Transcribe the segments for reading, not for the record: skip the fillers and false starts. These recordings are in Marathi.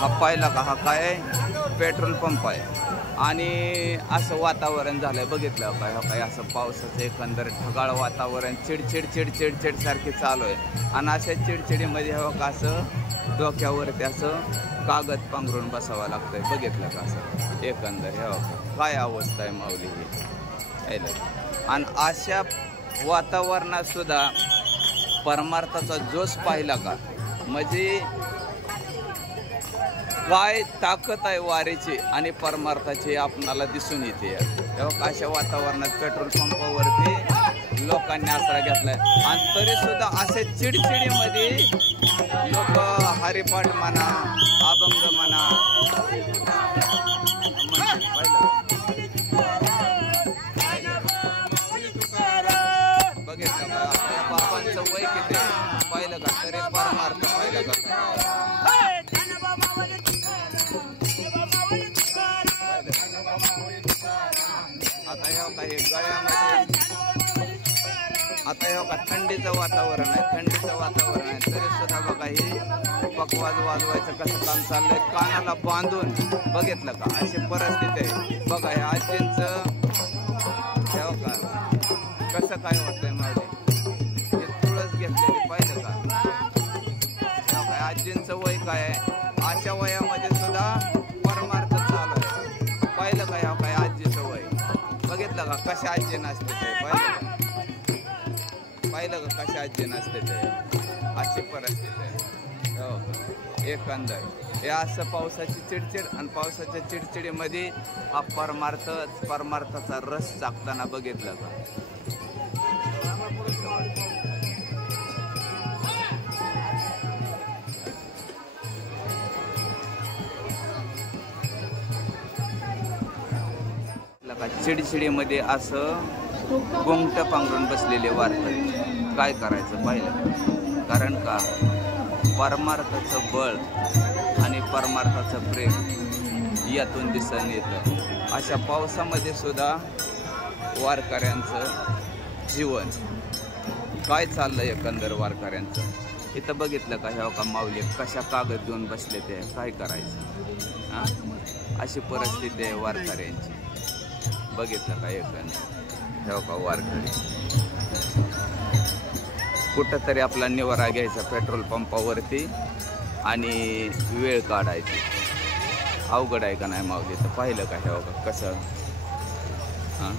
हा पाहिला का, हा काय पेट्रोल पंप आहे आणि असं वातावरण झालंय बघितलं काय, हा काय असं पावसाचं एकंदर ढगाळ वातावरण, चिडचिड चिडचिड चिड सारखी चालू आहे आणि अशा चिडचिडीमध्ये हवं का असं डोक्यावरती असं कागद पांघरून बसावं लागतंय बघितलं का असं एकंदर हवं का काय अवस्था आहे माऊली ही. आणि अशा वातावरणात सुद्धा परमार्थाचा जोश पाहिला का, म्हणजे काय ताकद आहे वारीची आणि परमार्थाची आपणाला दिसून येते. तेव्हा अशा वातावरणात पेट्रोल पंपावरती लोकांनी आसरा घेतलाय आणि तरी सुद्धा असे चिडचिडीमध्ये लोक हरिपाठ म्हणा, अभंग म्हणा, बघितलं का आपल्या बाबांचं वय किती पाहिलं का, तरी परमार्थ पाहिलं का. आता हे काही गळ्यामध्ये आता हे का थंडीचं वातावरण आहे, थंडीचं वातावरण आहे तरी सुद्धा बघा हे पकवाज वाजवायचं कसं काम चाललंय कानाला बांधून बघितलं का, अशी परिस्थिती आहे बघा. हे आजींचं ठेव का कसं काय वाटतंय माझे, हे तुळस घेतलेली पाहिलं का. आजींचं वय काय आहे, अशा वयामध्ये सुद्धा परमार्थ चालू आहे पाहिलं का. ह्या काय आजीचं वय बघितलं का, कशा आजी नसते ते पाहिलं का कशा आजी नसते ते, अशी परिस्थिती आहे हो एकंदर. हे असं पावसाची चिडचिड आणि पावसाच्या चिडचिडीमध्ये हा परमार्थाचा रस चाकताना बघितलं का. चिडचिडीमध्ये असं गोंगट पांघरून बसलेले वारकरी काय करायचं पाहिलं. कारण का परमार्थाचं बळ आणि परमार्थाचं प्रेम यातून दिसून येतं. अशा पावसामध्ये सुद्धा वारकऱ्यांचं जीवन काय चाललं एकंदर वारकऱ्यांचं इथं बघितलं का. ह्या का माऊली कशा कागद घेऊन बसले ते काय करायचं हां, अशी परिस्थिती आहे वारकऱ्यांची बघितलं का एकंदर. ठेव का वारकरी कुठंतरी आपला निवारा घ्यायचा पेट्रोल पंपावरती आणि वेळ काढायची. अवघड आहे का नाही माऊली. तर पाहिलं का ठेव का कसं हां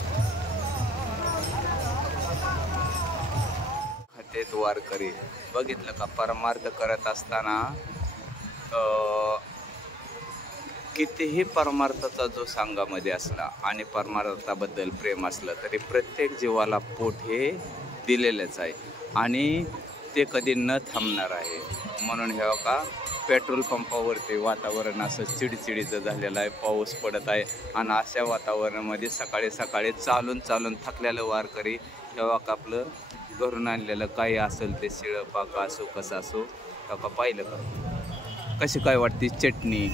खातेत वारकरी बघितलं का. परमार्थ करत असताना कितीही परमार्थाचा जो संघामध्ये असला आणि परमार्थाबद्दल प्रेम असलं तरी प्रत्येक जीवाला पोट हे दिलेलंच आहे आणि ते कधी न थांबणार आहे. म्हणून हे का पेट्रोल पंपावरती वातावरण असं चिडचिडीचं झालेलं आहे, पाऊस पडत आहे आणि अशा वातावरणामध्ये सकाळी सकाळी चालून थकलेलं वारकरी तेव्हा का आपलं घरून आणलेलं काही असेल ते शिळं पाका असो कसं असो का पाहिलं का कशी काय वाटते चटणी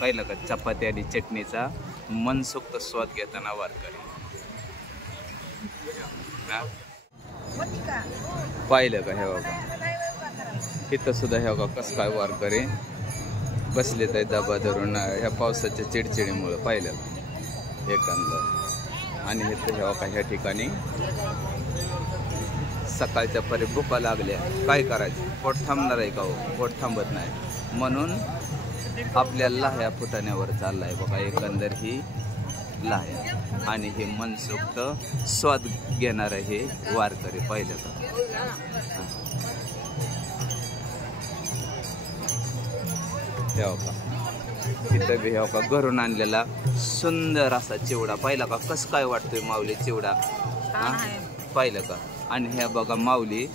पाहिलं का. चपाती आणि चटणीचा मनसोक्त स्वाद घेताना वारकरी पाहिलं का. हे बघा इथं सुद्धा हे बघा कसं काय वारकरी बसले तर डबा धरून ह्या पावसाच्या चिडचिडीमुळं पाहिलं एकंदर. आणि हे तर हे बघा ह्या ठिकाणी सकाळच्या परी भुका लागल्या काय करायचं, पोट थांबणार आहे का हो, पोट थांबत नाही. म्हणून आपल्या लाह्या फुटाण्यावर चाललाय बघा एकंदर ही लाह्या आणि हे मनसोक्त स्वाद घेणार हे वारकरी पाहिलं का. इथं बी का घरून आणलेला सुंदर असा चिवडा पाहिला का. कसं काय वाटतोय माऊली चिवडा हा पाहिलं का. आणि ह्या बघा माऊली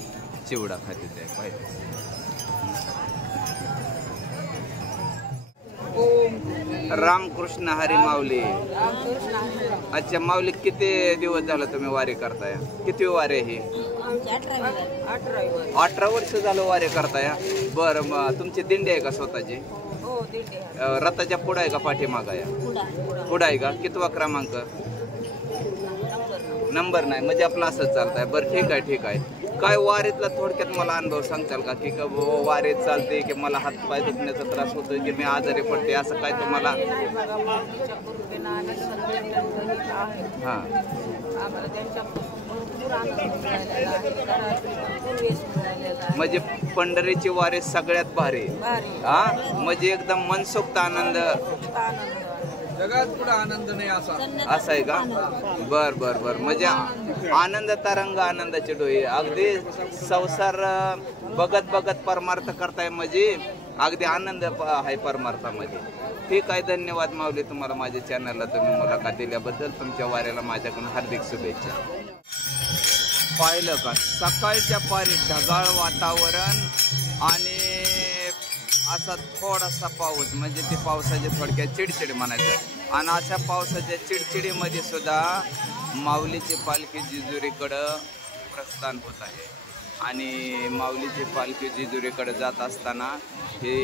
चिवडा खाते ते पाहिलं. रामकृष्ण हरी माऊली. अच्छा माऊली किती दिवस झालं तुम्ही वारी करताय, किती वारी ही 18 वर्ष झालं वारी करताय. बरं मग तुमची दिंडी आहे का स्वतःची, रथाच्या पुढं आहे का पाठीमाग आहे, पुढं आहे का. कितवा क्रमांक, नंबर नाही म्हणजे आपलं असंच चालतंय. बरं ठीक आहे काय वारीतला थोडक्यात मला अनुभव सांगताल का की वारीत चालते की मला हातपाय दुखण्याचा त्रास होतो की मी आजारी पडते असं काय तुम्हाला? हां म्हणजे पंढरीची वारी सगळ्यात भारी हा म्हणजे एकदम मनसोक्त आनंद जगात पुढे आनंद नाही असा आहे का? बर बर बर म्हणजे आनंद तरंग आनंदाचे डोळे अगदी संसार बघत बघत परमार्थ करताय म्हणजे अगदी आनंद आहे परमार्थामध्ये. ठीक आहे, धन्यवाद माऊली तुम्हाला माझ्या चॅनलला तुम्ही मुलाखत दिल्याबद्दल. तुमच्या वाऱ्याला माझ्याकडून हार्दिक शुभेच्छा. पाहिलं का सकाळच्या पारी ढगाळ वातावरण आणि असा थोडासा पाऊस म्हणजे ते पावसाचे थोडक्यात चिडचिड म्हणायचं. आणि अशा पावसाच्या चिडचिडीमध्ये सुद्धा माऊलीची पालखी जेजुरीकडं प्रस्थान होत आहे. आणि माऊलीची पालखी जेजुरीकडे जात असताना हे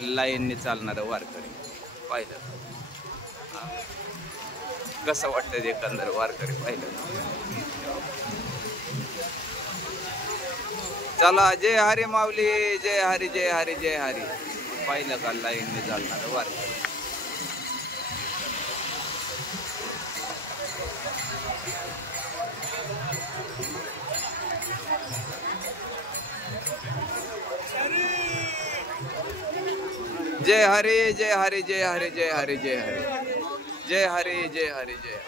लाईनने चालणारं वारकरी पाहिलं कसं वाटतं एकंदर वारकरी पाहिलं. चला जय हरी माऊली, जय हरी जय हरी जय हरी. पाहिलं का लाईनने चालणारं वारकरी. जय हरी जय हरी जय हरी जय हरी जय हरी जय हरी जय हरी जय.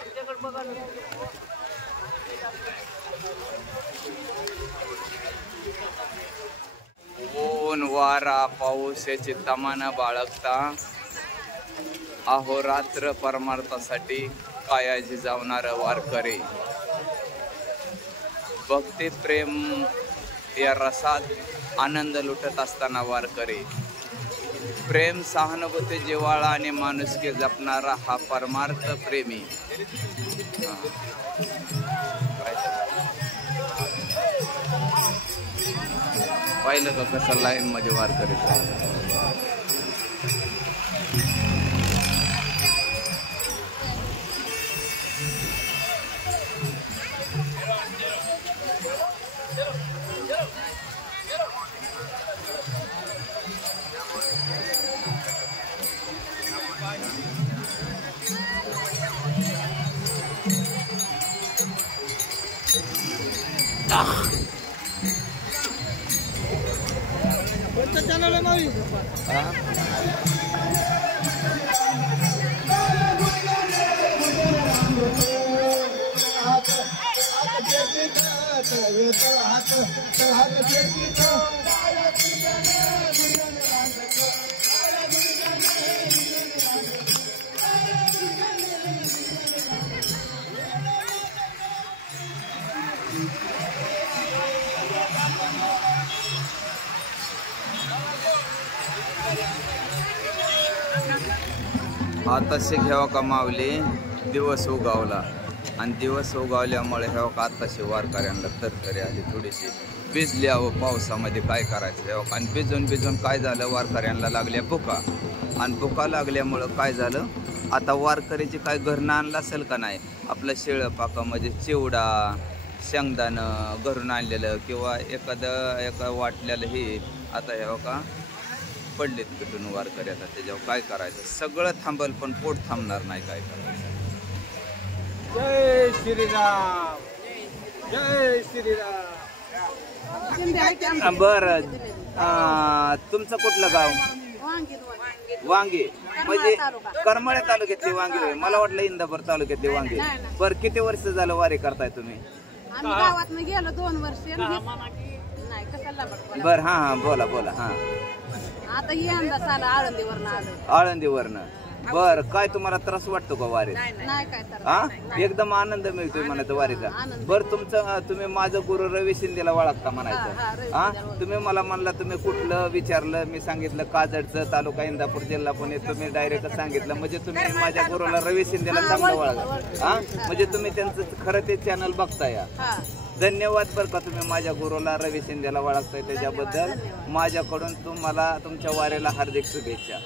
ऊन वारा पाऊस याची तमाना बाळगता अहोरात्र परमार्थासाठी कायाजी जावणारा वारकरी भक्ती प्रेम या रसात आनंद लुटत असताना वारकरी प्रेम सहानुभूती जिव्हाळा आणि माणुसकी जपणारा हा परमार्थ प्रेमी. पाहिलं का कसं लाईन मध्ये वारकरी. आताशी घ्यावा का माऊली दिवस उगावला आणि दिवस उगावल्यामुळे ह्या का आताशी वारकऱ्यांना तरतरी आली थोडीशी भिजली. अहो पावसामध्ये काय करायचं ह्या आणि भिजून भिजून काय झालं वारकऱ्यांना लागल्या भुका आणि भुका लागल्यामुळं काय झालं आता वारकरीची काय घरनं आणलं असेल का नाही आपलं शेळं पाकामध्ये चिवडा शेंगदाणं घरून आणलेलं किंवा एका वाटलेलं हे आता ह्या का पडलेत पेटून वारकरी. आता त्याच्यावर काय करायचं सगळं थांबल पण पोट थांबणार नाही. काय करायचं. जय श्रीराम जय श्रीराम. बरं तुमचं कुठलं गाव? वांगी म्हणजे करमाळ्या तालुक्यातली वांगी होय. मला वाटलं इंदापूर तालुक्यातली वांगी. बरं किती वर्ष झालं वारी करताय तुम्ही? गेलो 2 वर्ष. बर हा हा बोला बोला. हा आता यंदा साला आळंदीवरनं आलो. आळंदीवरनं. बर काय तुम्हाला त्रास वाटतो का वारीत? नाही काय तर हा एकदम आनंद मिळतोय म्हणायचं वारीचा. बर तुम्ही माझं गुरु रवी शिंदेला ओळखता म्हणायचं. हा तुम्ही मला म्हणला तुम्ही कुठलं विचारलं मी सांगितलं काजडचं तालुका इंदापूर जिल्हा पुणे. तुम्ही डायरेक्ट सांगितलं म्हणजे तुम्ही माझ्या गुरुला रवी शिंदेला चांगलं ओळखता. हा म्हणजे तुम्ही त्यांचं खरं ते चॅनल बघताय. धन्यवाद बरं का तुम्ही माझ्या गुरुला रवी शिंदेला ओळखताय त्याच्याबद्दल माझ्याकडून तुम्हाला तुमच्या वारीला हार्दिक शुभेच्छा.